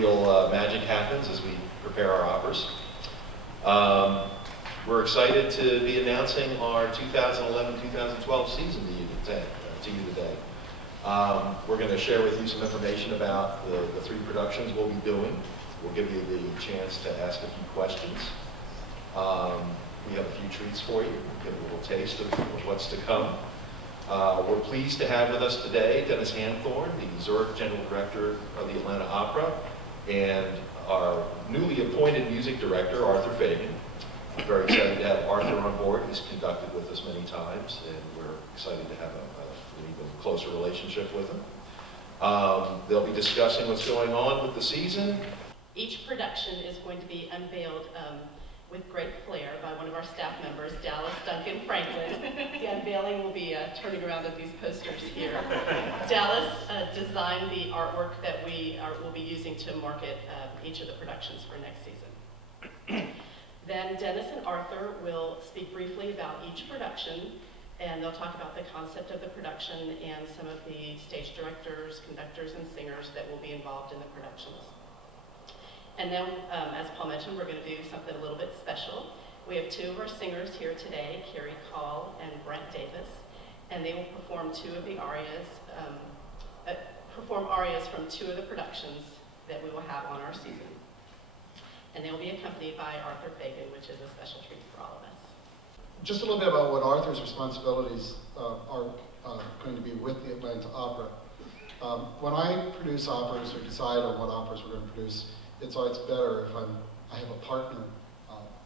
real magic happens as we prepare our operas. We're excited to be announcing our 2011-2012 season to you today. We're going to share with you some information about the 3 productions we'll be doing. We'll give you the chance to ask a few questions. We have a few treats for you. We'll give a little taste of what's to come. We're pleased to have with us today Dennis Hanthorn, the Zurich General Director of the Atlanta Opera, and our newly appointed Music Director, Arthur Fagan. I'm very excited to have Arthur on board. He's conducted with us many times, and we're excited to have an even closer relationship with him. They'll be discussing what's going on with the season. Each production is going to be unveiled with great flair by one of our staff members, Dallas Duncan Franklin. The unveiling will be turning around at these posters here. Dallas designed the artwork that we will be using to market each of the productions for next season. Then Dennis and Arthur will speak briefly about each production, and they'll talk about the concept of the production and some of the stage directors, conductors, and singers that will be involved in the productions. And then, as Paul mentioned, we're going to do something a little bit special. We have 2 of our singers here today, Carrie Call and Brent Davis, and they will perform 2 of the arias, from 2 of the productions that we will have on our season. And they will be accompanied by Arthur Fagan, which is a special treat for all of us. Just a little bit about what Arthur's responsibilities are going to be with the Atlanta Opera. When I produce operas or decide on what operas we're going to produce, it's always better if I have a partner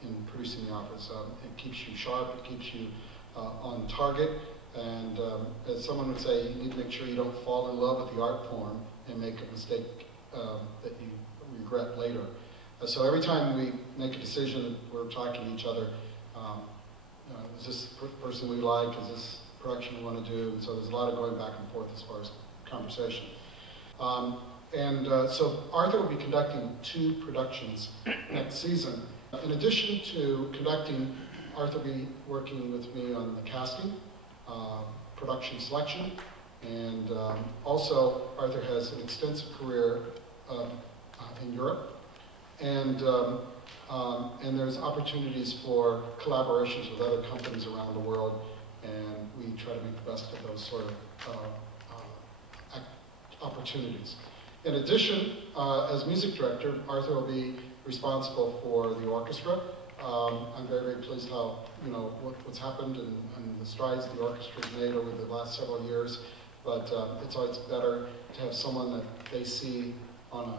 in producing the operas. It keeps you sharp, it keeps you on target, and as someone would say, you need to make sure you don't fall in love with the art form and make a mistake that you regret later. So every time we make a decision, we're talking to each other. Is this person we like? Is this production we want to do? And so there's a lot of going back and forth as far as conversation. So Arthur will be conducting 2 productions next season. In addition to conducting, Arthur will be working with me on the casting, production selection, and also Arthur has an extensive career in Europe. And there's opportunities for collaborations with other companies around the world, and we try to make the best of those sort of opportunities. In addition, as music director, Arthur will be responsible for the orchestra. I'm very, very pleased how, what's happened and the strides the orchestra's made over the last several years, but it's always better to have someone that they see on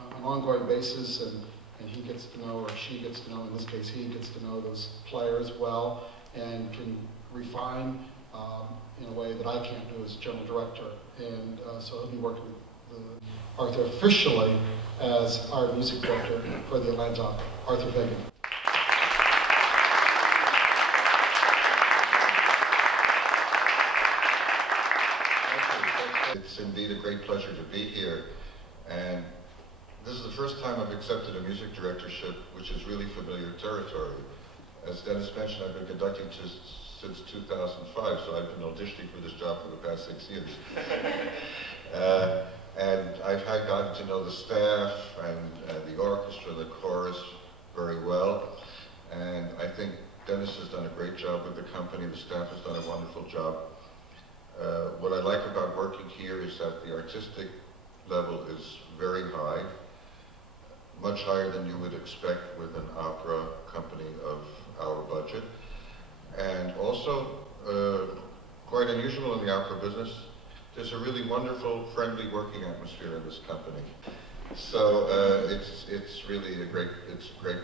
an ongoing basis, and he gets to know, or she gets to know, in this case he gets to know those players well and can refine in a way that I can't do as general director. And so he'll be working with Arthur officially as our music director for the Atlanta Opera. Arthur Fagan. It's indeed a great pleasure to be here, and this is the first time I've accepted a music directorship, which is really familiar territory. As Dennis mentioned, I've been conducting since 2005, so I've been auditioning for this job for the past 6 years. And I've gotten to know the staff and the orchestra, the chorus very well. And I think Dennis has done a great job with the company. The staff has done a wonderful job. What I like about working here is that the artistic level is very high, much higher than you would expect with an opera company of our budget. And also, quite unusual in the opera business, there's a really wonderful, friendly working atmosphere in this company. So it's really a great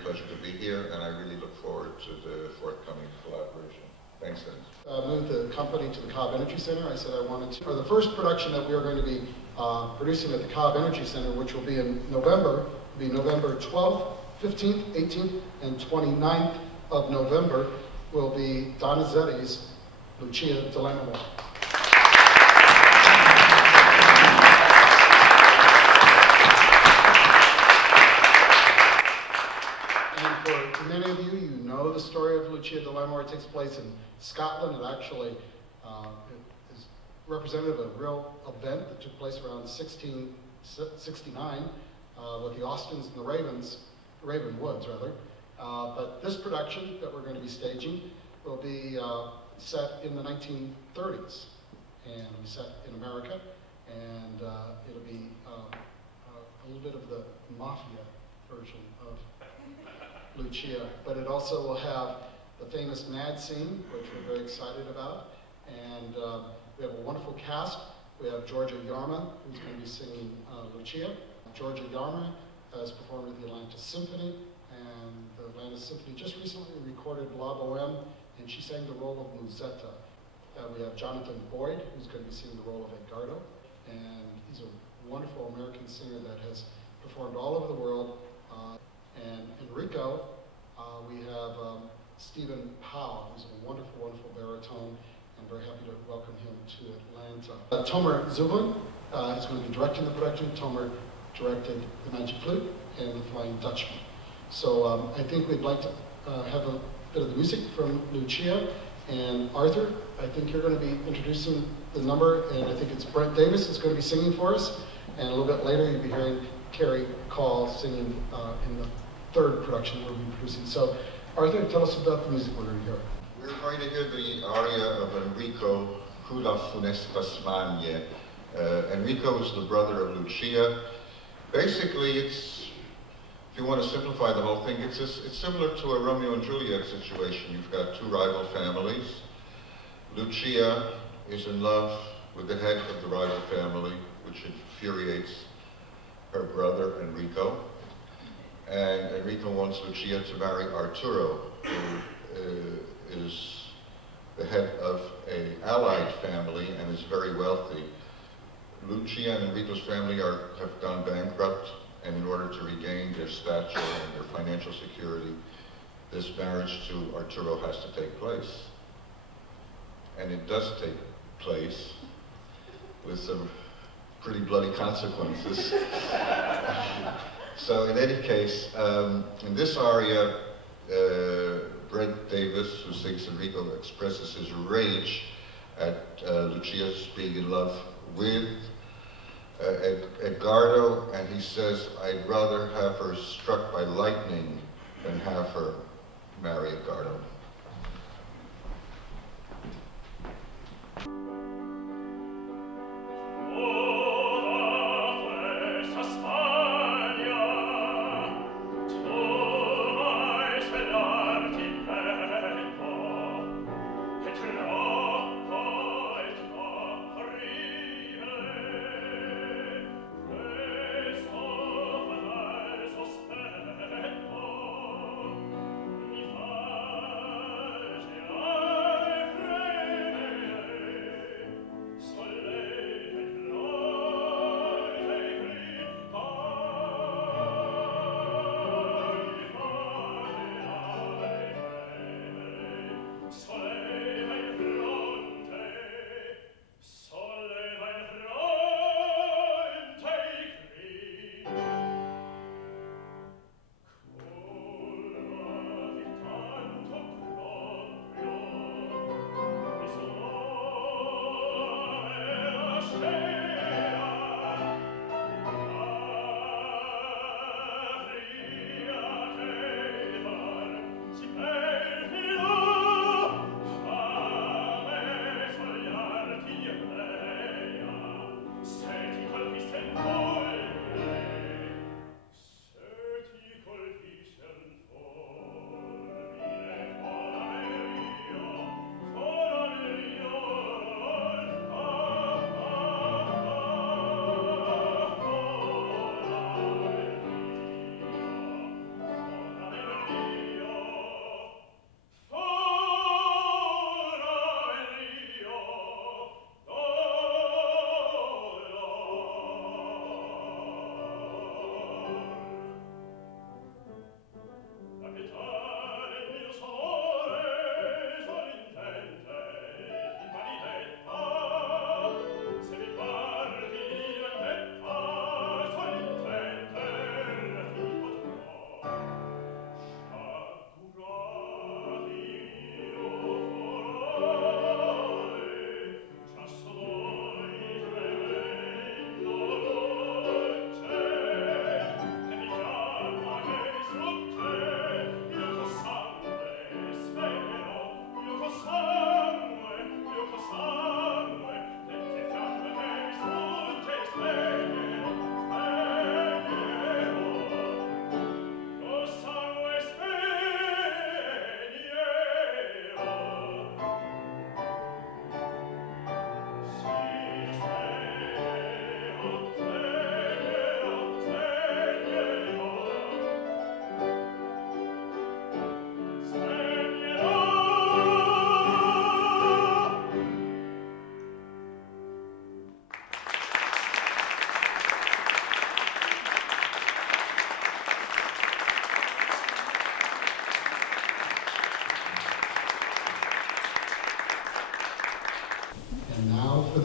pleasure to be here, and I really look forward to the forthcoming collaboration. Thanks, Dennis. Moved the company to the Cobb Energy Center. I said I wanted to. For the first production that we are going to be producing at the Cobb Energy Center, which will be in November, will be November 12th, 15th, 18th, and 29th of November, will be Donizetti's Lucia di Lammermoor. And for many of you, you know the story of Lucia di Lammermoor. It takes place in Scotland. It actually is representative of a real event that took place around 1669. with the Austins and the Ravenwoods rather. But this production that we're going to be staging will be set in the 1930s, and it'll be set in America, and it'll be a little bit of the mafia version of Lucia, but it also will have the famous Mad scene, which we're very excited about, and we have a wonderful cast. We have Georgia Yarma, who's going to be singing Lucia. Georgia Yarma has performed with the Atlanta Symphony, and the Atlanta Symphony just recently recorded La Boheme, and she sang the role of Musetta. We have Jonathan Boyd, who's going to be singing the role of Edgardo, and he's a wonderful American singer that has performed all over the world. And Enrico, we have Stephen Powell, who's a wonderful, wonderful baritone, and very happy to welcome him to Atlanta. Tomer Zublin is going to be directing the production. Tomer directed The Magic Flute and The Flying Dutchman. So I think we'd like to have a bit of the music from Lucia. And Arthur, I think you're going to be introducing the number, and I think it's Brent Davis that's going to be singing for us. And a little bit later, you'll be hearing Carrie Call singing in the third production we'll be producing. So Arthur, tell us about the music we're going to hear. We're going to hear the aria of Enrico, Cruda Funestas Magnae. Enrico is the brother of Lucia. Basically, if you want to simplify the whole thing, it's similar to a Romeo and Juliet situation. You've got two rival families. Lucia is in love with the head of the rival family, which infuriates her brother Enrico. And Enrico wants Lucia to marry Arturo, who is the head of an allied family and is very wealthy. Lucia and Enrico's family have gone bankrupt, and in order to regain their stature and their financial security, this marriage to Arturo has to take place. And it does take place with some pretty bloody consequences. So in any case, in this aria, Brent Davis, who sings Enrico, expresses his rage at Lucia's being in love with Edgardo, and he says, I'd rather have her struck by lightning than have her marry Edgardo.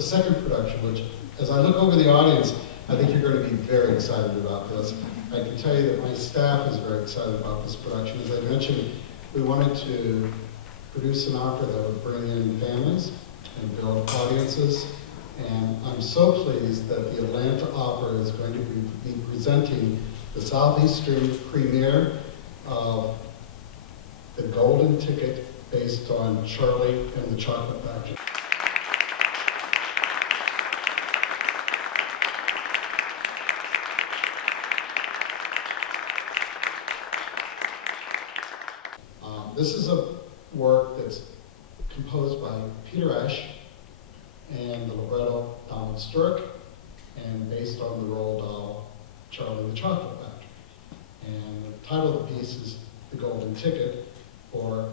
second production, which, as I look over the audience, I think you're going to be very excited about this. I can tell you that my staff is very excited about this production. As I mentioned, we wanted to produce an opera that would bring in families and build audiences. And I'm so pleased that the Atlanta Opera is going to be presenting the Southeastern premiere of The Golden Ticket, based on Charlie and the Chocolate Factory. This is a work that's composed by Peter Ash and the libretto Donald Sturck, and based on the Roald Dahl Charlie and the Chocolate Factory. And the title of the piece is The Golden Ticket, or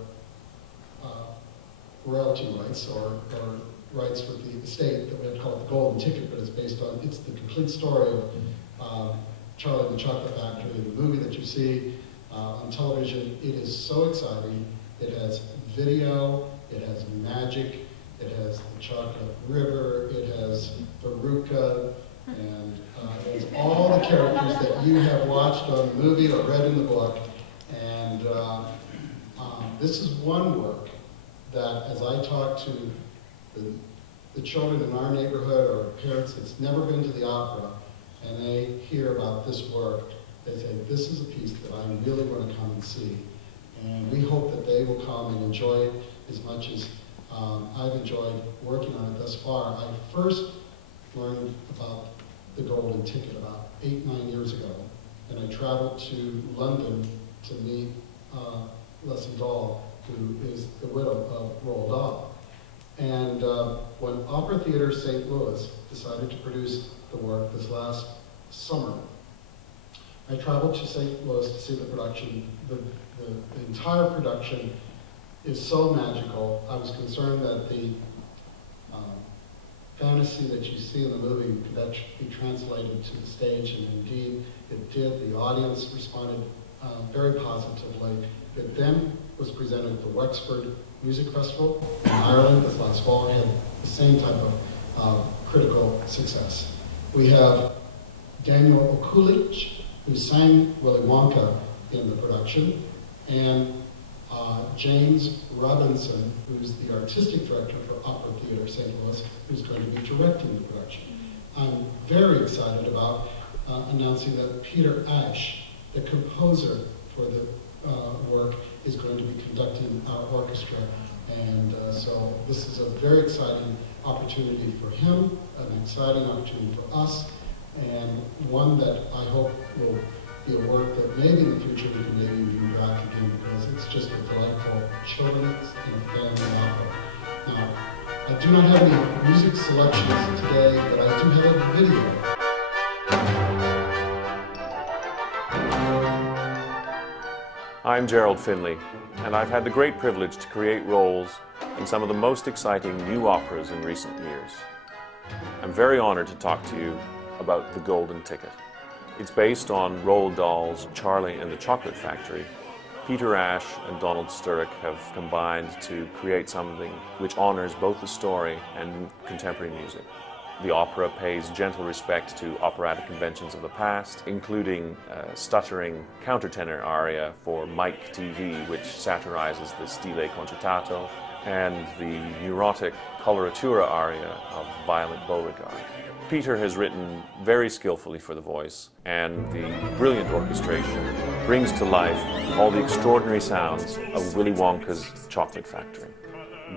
royalty rights, or rights with the estate, that we have to call it The Golden Ticket, but it's based on, it's the complete story of Charlie and the Chocolate Factory, the movie that you see on television. It is so exciting. It has video, it has magic, it has the Chocolate River, it has Veruca, and it has all the characters that you have watched on the movie or read in the book. And this is one work that, as I talk to the children in our neighborhood or parents that's never been to the opera, and they hear about this work, they say, this is a piece that I really want to come and see. And we hope that they will come and enjoy it as much as I've enjoyed working on it thus far. I first learned about The Golden Ticket about 8-9 years ago, and I traveled to London to meet Leslie Dahl, who is the widow of Roald Dahl. And when Opera Theatre St. Louis decided to produce the work this last summer, I traveled to St. Louis to see the production. The entire production is so magical. I was concerned that the fantasy that you see in the movie could actually be translated to the stage, and indeed it did. The audience responded very positively. It then was presented at the Wexford Music Festival in Ireland this last fall, and had the same type of critical success. We have Daniel Okulich, who sang Willy Wonka in the production, and James Robinson, who's the artistic director for Opera Theatre St. Louis, who's going to be directing the production. I'm very excited about announcing that Peter Ash, the composer for the work, is going to be conducting our orchestra. And so this is a very exciting opportunity for him, an exciting opportunity for us, and one that I hope will be a work that maybe in the future we can maybe bring back again, because it's just a delightful children's and family opera. Now, I do not have any music selections today, but I do have a video. I'm Gerald Finley, and I've had the great privilege to create roles in some of the most exciting new operas in recent years. I'm very honored to talk to you about The Golden Ticket. It's based on Roald Dahl's Charlie and the Chocolate Factory. Peter Ash and Donald Sturck have combined to create something which honors both the story and contemporary music. The opera pays gentle respect to operatic conventions of the past, including a stuttering countertenor aria for Mike TV, which satirizes the Stile Concitato, and the neurotic coloratura aria of Violet Beauregard. Peter has written very skillfully for the voice, and the brilliant orchestration brings to life all the extraordinary sounds of Willy Wonka's Chocolate Factory.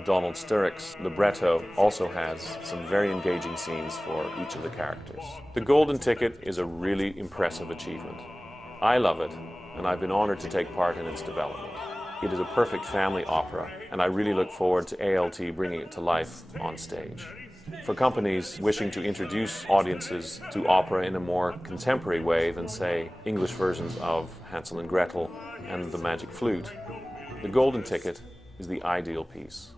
Donald Sturck's libretto also has some very engaging scenes for each of the characters. The Golden Ticket is a really impressive achievement. I love it, and I've been honored to take part in its development. It is a perfect family opera, and I really look forward to ALT bringing it to life on stage. For companies wishing to introduce audiences to opera in a more contemporary way than, say, English versions of Hansel and Gretel and The Magic Flute, The Golden Ticket is the ideal piece.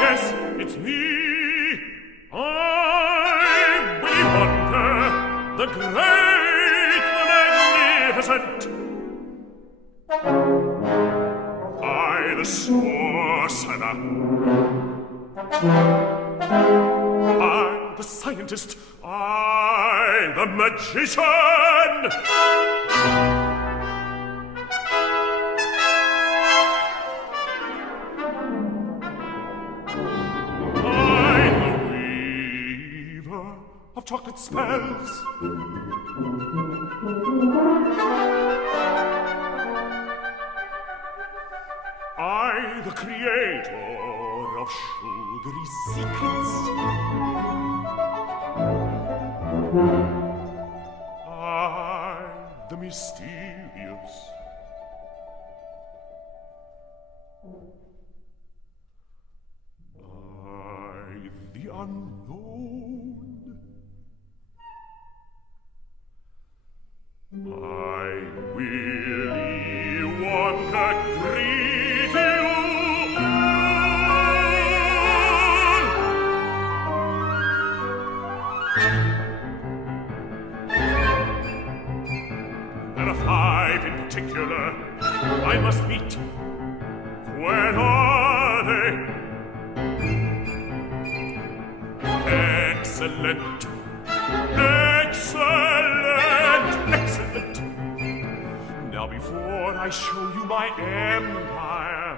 Yes, it's me. I'm Willy Wonka, the great, the magnificent. I, the sword sorcerer. I, the scientist. I, the magician. I, the weaver of chocolate spells. I, the creator of sugary secrets. I, the mysterious. I, the unknown. I, Willy Wonka, greet you. There are 5 in particular I must meet. When are they? Excellent. Excellent. Excellent. Now before I show you my empire,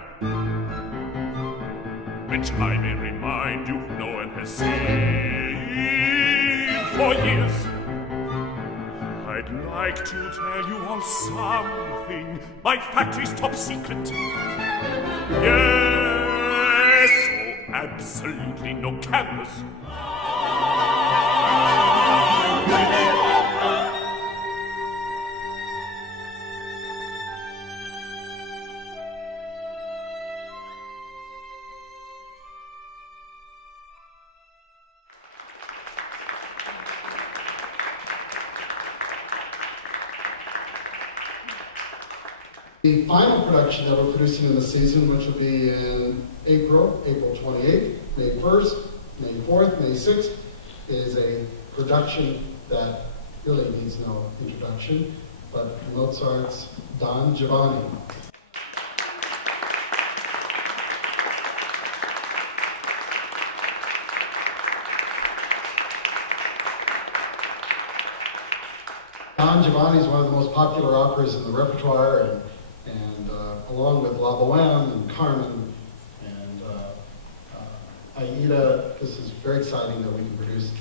which I may remind you no one has seen for years, I'd like to tell you all something. My factory's top secret. Yes, so absolutely no cameras. The final production that we're producing in the season, which will be in April 28th, May 1st, May 4th, May 6th, is a production that really needs no introduction, but Mozart's Don Giovanni. Don Giovanni is one of the most popular operas in the repertoire, and along with La Boheme and Carmen and Aida, this is very exciting that we can produce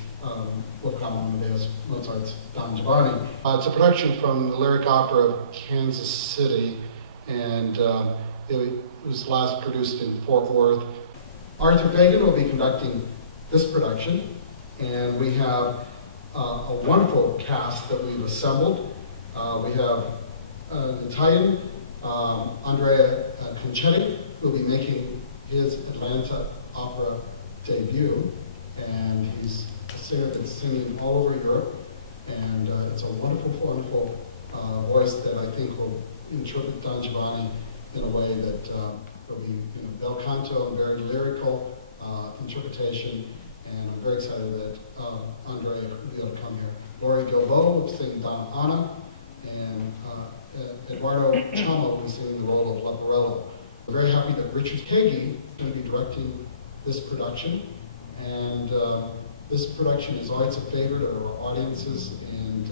Wolfgang Amadeus Mozart's Don Giovanni. It's a production from the Lyric Opera of Kansas City, and it was last produced in Fort Worth. Arthur Fagan will be conducting this production, and we have a wonderful cast that we've assembled. We have an Italian, Andrea Concetti, will be making his Atlanta opera debut, and he's a singer that's singing all over Europe, and it's a wonderful, wonderful voice that I think will interpret Don Giovanni in a way that will be bel canto, very lyrical interpretation, and I'm very excited that Andrea will be able to come here. Laurie Gilbo will sing Donna Anna, and Eduardo Chama will be singing the role of Leporello. We're very happy that Richard Hagee is going to be directing this production, and this production is always a favorite of our audiences, and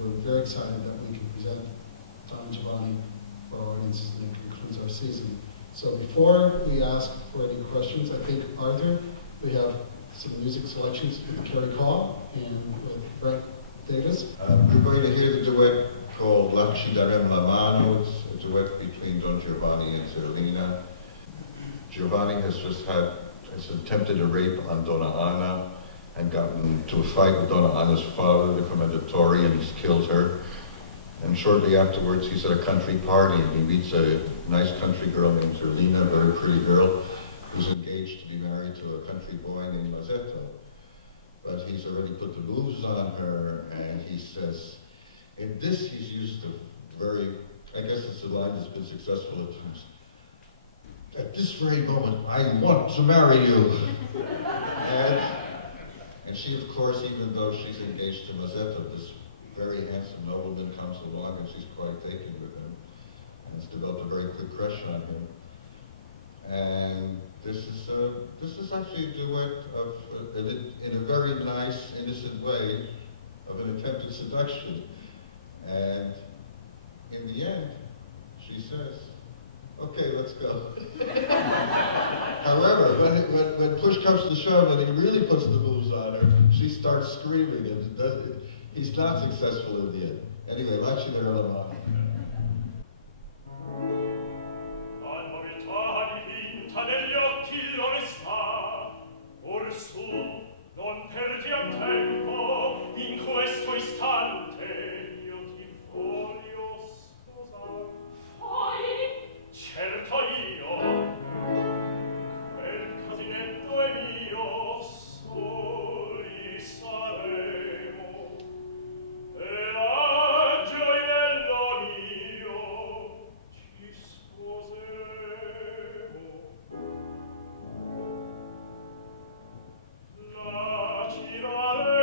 we're very excited that we can present Don Giovanni for our audiences, and it concludes our season. So before we ask for any questions, I think, Arthur, we have some music selections with Kerry Call and with Brett Davis. We're going to hear the duet called La Ci darem la mano. It's a duet between Don Giovanni and Zerlina. Giovanni has attempted a rape on Donna Anna and gotten into a fight with Donna Anna's father, the commendatore, and he's killed her. And shortly afterwards, he's at a country party and he meets a nice country girl named Zerlina, a very pretty girl, who's engaged to be married to a country boy named Mazzetto. But he's already put the moves on her, and he says, in this he's used a very, I guess it's a line that's been successful at times. At this very moment, I want to marry you. and she, of course, even though she's engaged to Mazzetto, this very handsome nobleman comes along and she's quite taken with him, and has developed a very quick crush on him. And this is actually a duet in a very nice, innocent way of an attempted seduction. And in the end, she says, "Okay, let's go." However, when push comes to shove and he really puts the moves on her, she starts screaming, and he's not successful in the end. Anyway, lasci vedere la mano. Non perdiam tempo, in questo istante io ti voglio sposare. Poi, certo io, quel casinetto è mio, soli saremo, e la gioiello mio ci sposeremo. La girare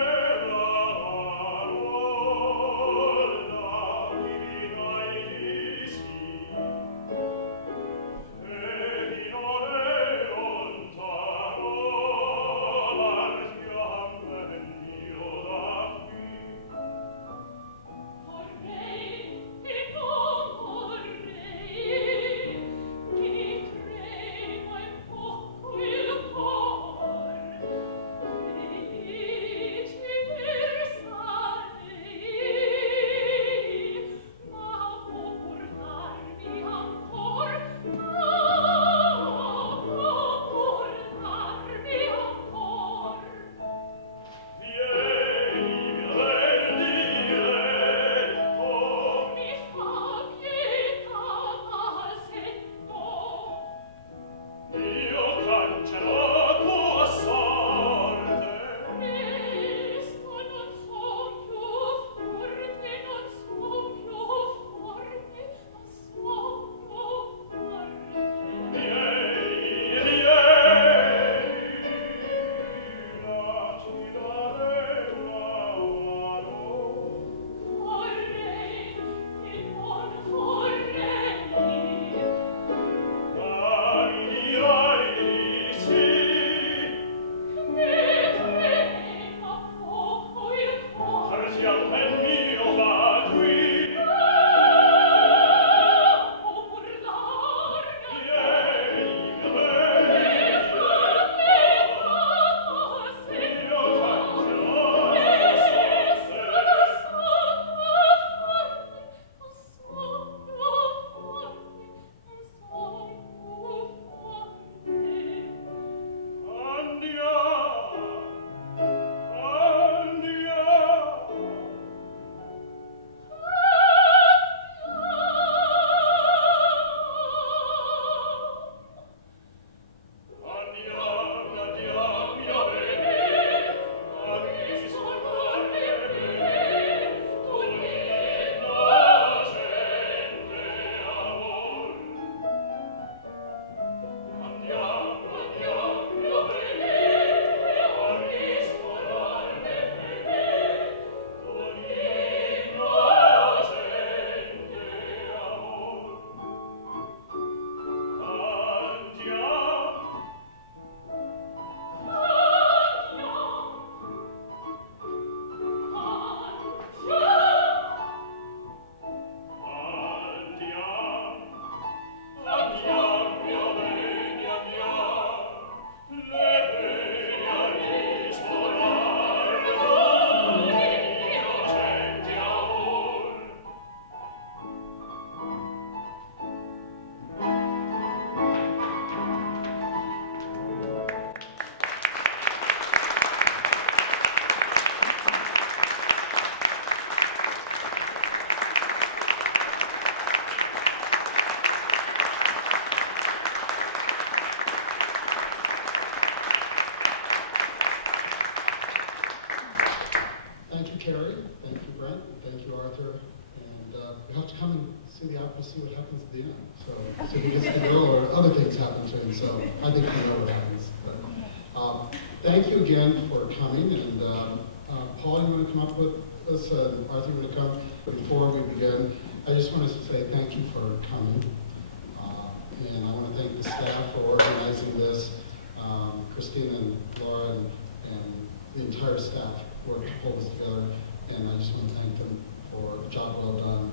la rolla, dirai sì, e di ore lontano partiam meglio da qui. Vorrei e non vorrei, mi trema in poco il cor. Carrie, thank you, Brent, thank you, Arthur, and you have to come and see the opera, see what happens at the end. So he gets the girl, or other things happen to him, so I think we know what happens. But, thank you again for coming, and Paul, you want to come up with us, Arthur, you want to come? Before we begin, I just wanted to say thank you for coming, and I want to thank the staff for Christina and Laura and the entire staff worked to pull this together, and I just want to thank them for a job well done.